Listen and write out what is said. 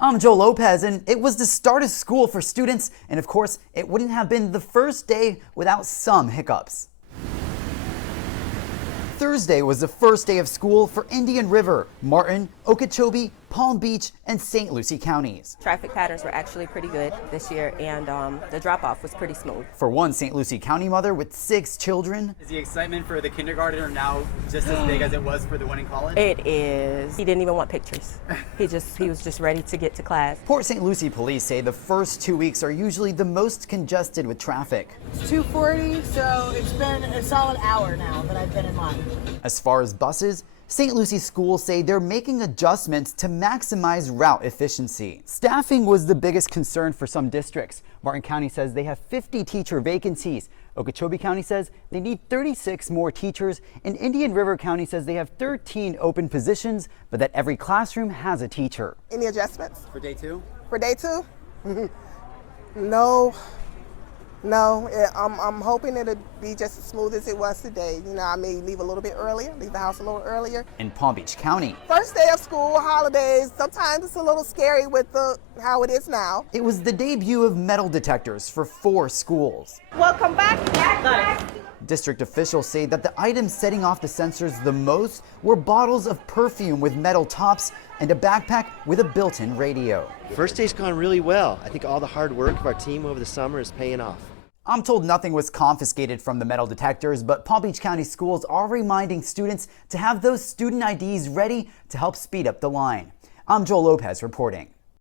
I'm Joe Lopez, and it was the start of school for students, and of course, it wouldn't have been the first day without some hiccups. Thursday was the first day of school for Indian River, Martin, Okeechobee, Palm Beach, and St. Lucie counties. Traffic patterns were actually pretty good this year, and the drop-off was pretty smooth. For one St. Lucie County mother with 6 children, is the excitement for the kindergartner now just as big as it was for the one in college? It is. He didn't even want pictures. He was just ready to get to class. Port St. Lucie police say the first 2 weeks are usually the most congested with traffic. It's 2:40, so it's been a solid hour now that I've been in line. As far as buses, St. Lucie schools say they're making adjustments to maximize route efficiency. Staffing was the biggest concern for some districts. Martin County says they have 50 teacher vacancies. Okeechobee County says they need 36 more teachers, and Indian River County says they have 13 open positions, but that every classroom has a teacher. Any adjustments? For day 2? For day 2? No, I'm hoping it'll be just as smooth as it was today. You know, I may leave a little bit earlier, leave the house a little earlier. In Palm Beach County, first day of school, holidays, sometimes it's a little scary with how it is now. It was the debut of metal detectors for 4 schools. Welcome back. District officials say that the items setting off the sensors the most were bottles of perfume with metal tops and a backpack with a built-in radio. First day's gone really well. I think all the hard work of our team over the summer is paying off. I'm told nothing was confiscated from the metal detectors, but Palm Beach County schools are reminding students to have those student IDs ready to help speed up the line. I'm Joel Lopez reporting.